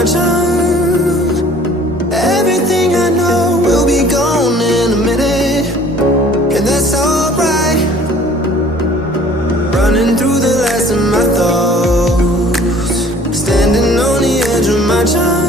my charm. Everything I know will be gone in a minute, and that's alright. Running through the last of my thoughts, standing on the edge of my charm.